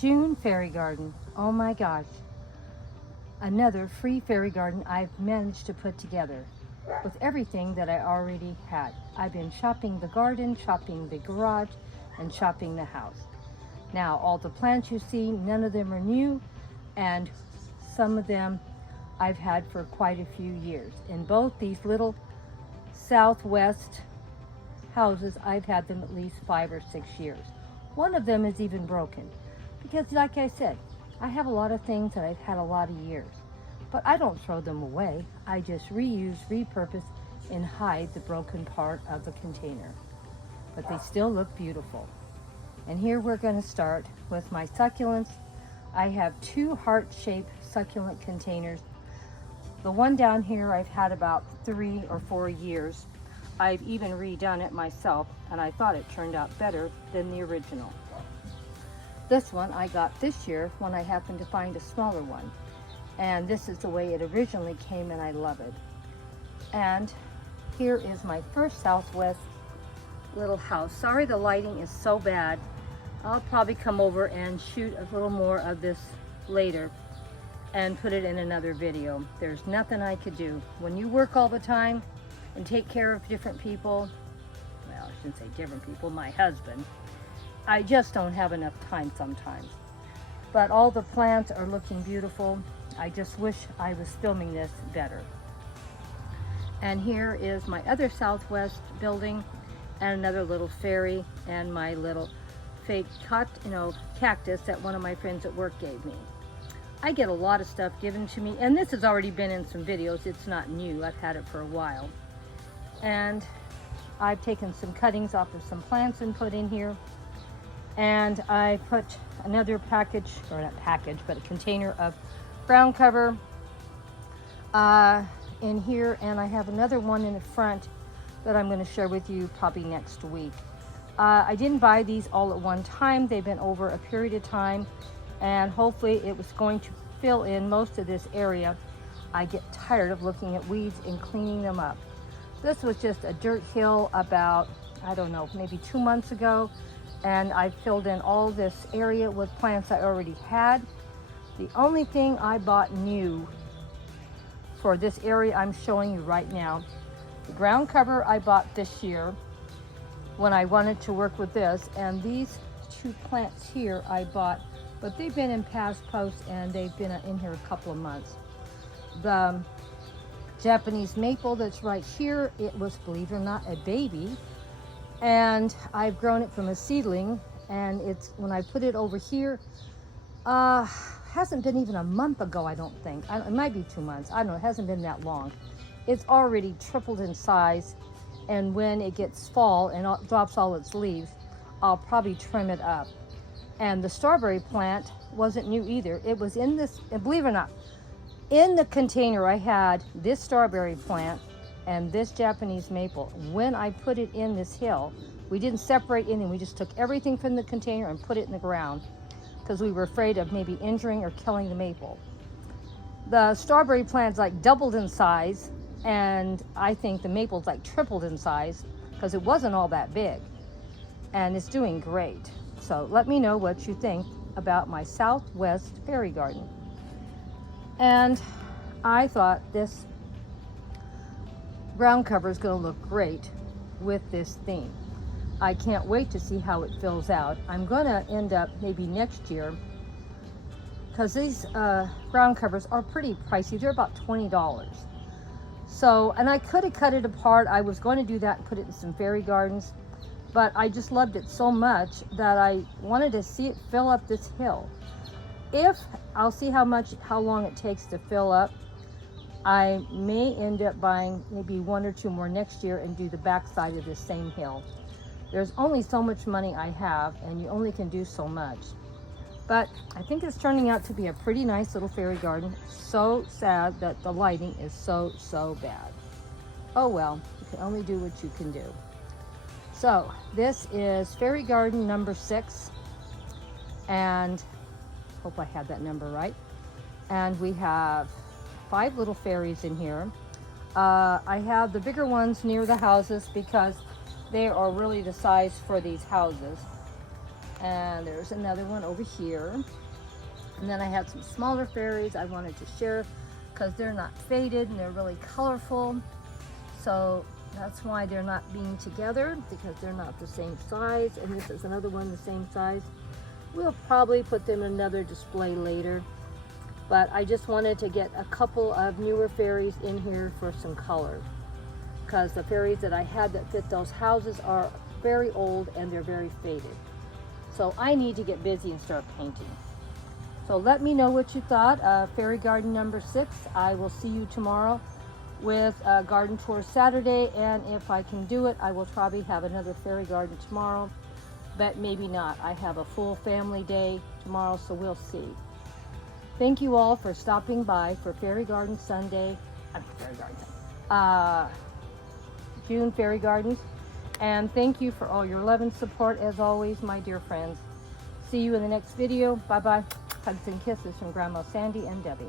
June fairy garden. Oh my gosh. Another free fairy garden I've managed to put together with everything that I already had. I've been shopping the garden, shopping the garage, and shopping the house. Now, all the plants you see, none of them are new, and some of them I've had for quite a few years. In both these little southwest houses, I've had them at least 5 or 6 years. One of them is even broken because, like I said, I have a lot of things that I've had a lot of years, but I don't throw them away. I just reuse, repurpose, and hide the broken part of the container. But they still look beautiful. And here we're going to start with my succulents. I have 2 heart-shaped succulent containers. The one down here I've had about 3 or 4 years. I've even redone it myself, and I thought it turned out better than the original. This one I got this year when I happened to find a smaller one. And this is the way it originally came, and I love it. And here is my first southwest little house. Sorry the lighting is so bad. I'll probably come over and shoot a little more of this later and put it in another video. There's nothing I could do. When you work all the time and take care of different people, well, I shouldn't say different people, my husband, I just don't have enough time sometimes. But all the plants are looking beautiful. I just wish I was filming this better. And here is my other southwest building, and another little fairy, and my little fake cactus that one of my friends at work gave me. I get a lot of stuff given to me, and this has already been in some videos. It's not new. I've had it for a while. And I've taken some cuttings off of some plants and put in here. And I put another package, or not package, but a container of ground cover in here. And I have another one in the front that I'm going to share with you probably next week. I didn't buy these all at one time. They've been over a period of time, and hopefully it was going to fill in most of this area. I get tired of looking at weeds and cleaning them up. This was just a dirt hill about, I don't know, maybe 2 months ago, and I filled in all this area with plants I already had. The only thing I bought new for this area I'm showing you right now, the ground cover I bought this year when I wanted to work with this, and these 2 plants here I bought, but they've been in past posts and they've been in here a couple of months. The Japanese maple that's right here, it was, believe it or not, a baby, and I've grown it from a seedling, and it's, when I put it over here, hasn't been even a month ago, I don't think. It might be 2 months. I don't know. It hasn't been that long. It's already tripled in size, and when it gets fall and drops all its leaves, I'll probably trim it up. And the strawberry plant wasn't new either. It was in this, and believe it or not, in the container I had this strawberry plant and this Japanese maple. When I put it in this hill, we didn't separate anything. We just took everything from the container and put it in the ground because we were afraid of maybe injuring or killing the maple. The strawberry plant's like doubled in size, and I think the maple's like tripled in size because it wasn't all that big, and it's doing great. So let me know what you think about my southwest fairy garden. And I thought this ground cover is going to look great with this theme. I can't wait to see how it fills out. I'm going to end up maybe next year, because these ground covers are pretty pricey. They're about $20. So, and I could have cut it apart. I was going to do that and put it in some fairy gardens, but I just loved it so much that I wanted to see it fill up this hill. I'll see how long it takes to fill up. I may end up buying maybe 1 or 2 more next year and do the back side of this same hill. There's only so much money I have, and you only can do so much. But I think it's turning out to be a pretty nice little fairy garden. So sad that the lighting is so bad. Oh well, you can only do what you can do. So this is fairy garden number 6, and hope I had that number right. And we have 5 little fairies in here. I have the bigger ones near the houses because they are really the size for these houses. And there's another one over here. And then I had some smaller fairies I wanted to share because they're not faded and they're really colorful. So that's why they're not being together, because they're not the same size. And this is another one the same size. We'll probably put them in another display later. But I just wanted to get a couple of newer fairies in here for some color, because the fairies that I had that fit those houses are very old and they're very faded. So I need to get busy and start painting. So let me know what you thought of Fairy Garden number 6. I will see you tomorrow with a garden tour Saturday, and if I can do it, I will probably have another fairy garden tomorrow, but maybe not. I have a full family day tomorrow, so we'll see. Thank you all for stopping by for Fairy Garden Sunday. June Fairy Gardens. And thank you for all your love and support as always, my dear friends. See you in the next video. Bye-bye. Hugs and kisses from Grandma Sandy and Debbie.